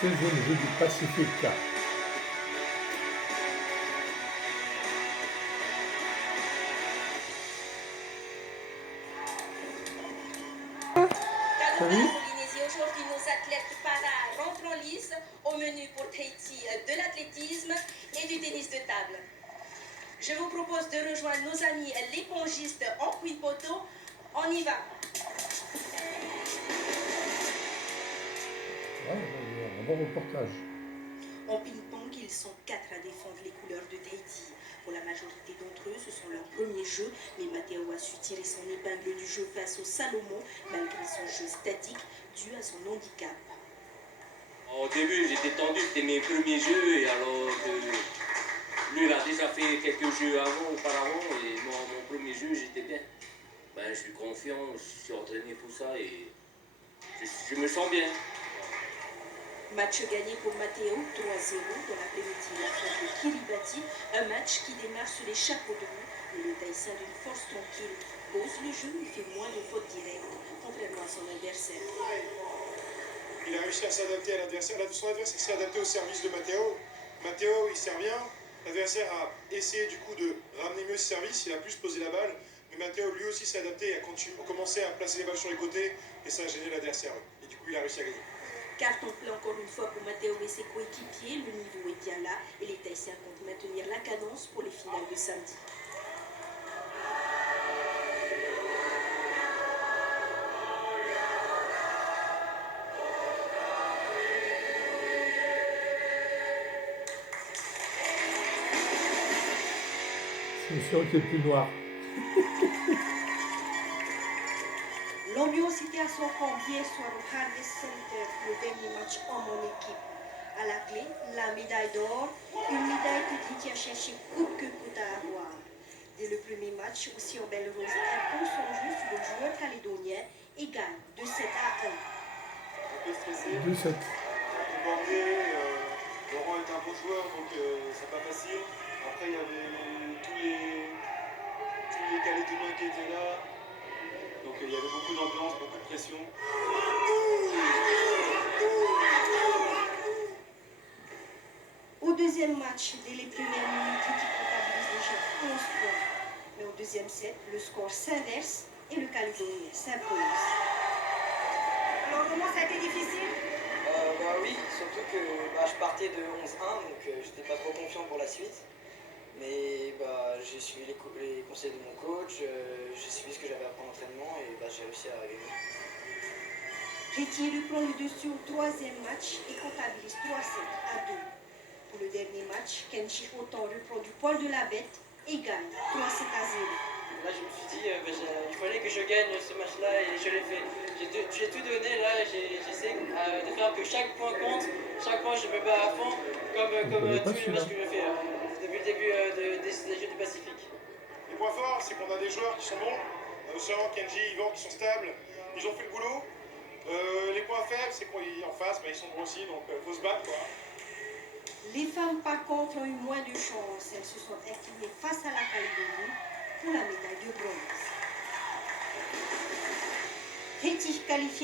16e jeu du Pacifique. Salut. Polynésie, aujourd'hui nos athlètes para rentrent en lice. Au menu pour Tahiti, de l'athlétisme et du tennis de table. Je vous propose de rejoindre nos amis les pongistes en quid poteau. On y va. Un bon reportage. En ping-pong, ils sont 4 à défendre les couleurs de Tahiti. Pour la majorité d'entre eux, ce sont leurs premiers jeux, mais Matteo a su tirer son épingle du jeu face au Salomon, malgré son jeu statique, dû à son handicap. Au début, j'étais tendu, c'était mes premiers jeux, et alors que lui, il a déjà fait quelques jeux auparavant, et moi, mon premier jeu, j'étais bien. Ben, je suis confiant, je suis entraîné pour ça, et je me sens bien. Match gagné pour Matteo, 3-0 dans l'après-midi. Il affronte le Kiribati, un match qui démarre sur les chapeaux de roue. Mais le Tahitien d'une force tranquille pose le jeu, il fait moins de fautes directes, contrairement à son adversaire. Il a réussi à s'adapter à l'adversaire. Son adversaire s'est adapté au service de Matteo. Matteo, il sert bien. L'adversaire a essayé du coup de ramener mieux ce service. Il a plus posé la balle. Mais Matteo, lui aussi, s'est adapté. Il a commencé à placer les balles sur les côtés. Et ça a gêné l'adversaire. Et du coup, il a réussi à gagner. Carton plein encore une fois pour Matteo et ses coéquipiers. Le niveau est bien là. Et les Tahitiens comptent maintenir la cadence pour les finales de samedi. C'est sûr qu'il est plus noir. L'ambiance était à son comble hier soir au Harvest Center, le dernier match en mon équipe. À la clé, la médaille d'or, une médaille que Tahiti a cherché coûte que coûte à avoir. Dès le premier match, aussi en Belle Rose impose son jeu sur le joueur calédonien et gagne de 7 à 1. Un peu stressé. 2-7. Débordé. Laurent est un bon joueur, donc c'est pas facile. Après, il y avait tous les Calédoniens qui étaient là. Donc il y avait beaucoup d'ambiance, beaucoup de pression. Au deuxième match, dès les premières minutes, Tahiti comptabilise déjà 11 points. Mais au deuxième set, le score s'inverse et le Calédonien s'impose. Alors comment ça a été difficile? Oui, surtout que je partais de 11-1, donc j'étais pas trop confiant pour la suite. Mais j'ai suivi les conseils de mon coach, j'ai suivi ce que j'avais appris en entraînement et j'ai réussi à gagner. Tahiti reprend le dessus au troisième match et comptabilise 3-7 à 2. Pour le dernier match, Kenji Otan reprend du poil de la bête et gagne 3-7 à 0. Là, je me suis dit, il fallait que je gagne ce match-là et je l'ai fait. J'ai tout donné, là, j'essaie de faire que chaque point compte, chaque point je me bats à fond, comme tous les matchs que je fais depuis le début des Jeux du Pacifique. Les points forts, c'est qu'on a des joueurs qui sont bons. Océan, Kenji, Yvan qui sont stables. Ils ont fait le boulot. Les points faibles, c'est qu'en face, ils sont bons aussi, donc faut se battre, quoi. Les femmes, par contre, ont eu moins de chance. Elles se sont inclinées face à la Calédonie pour la médaille de bronze. Tahiti qualifié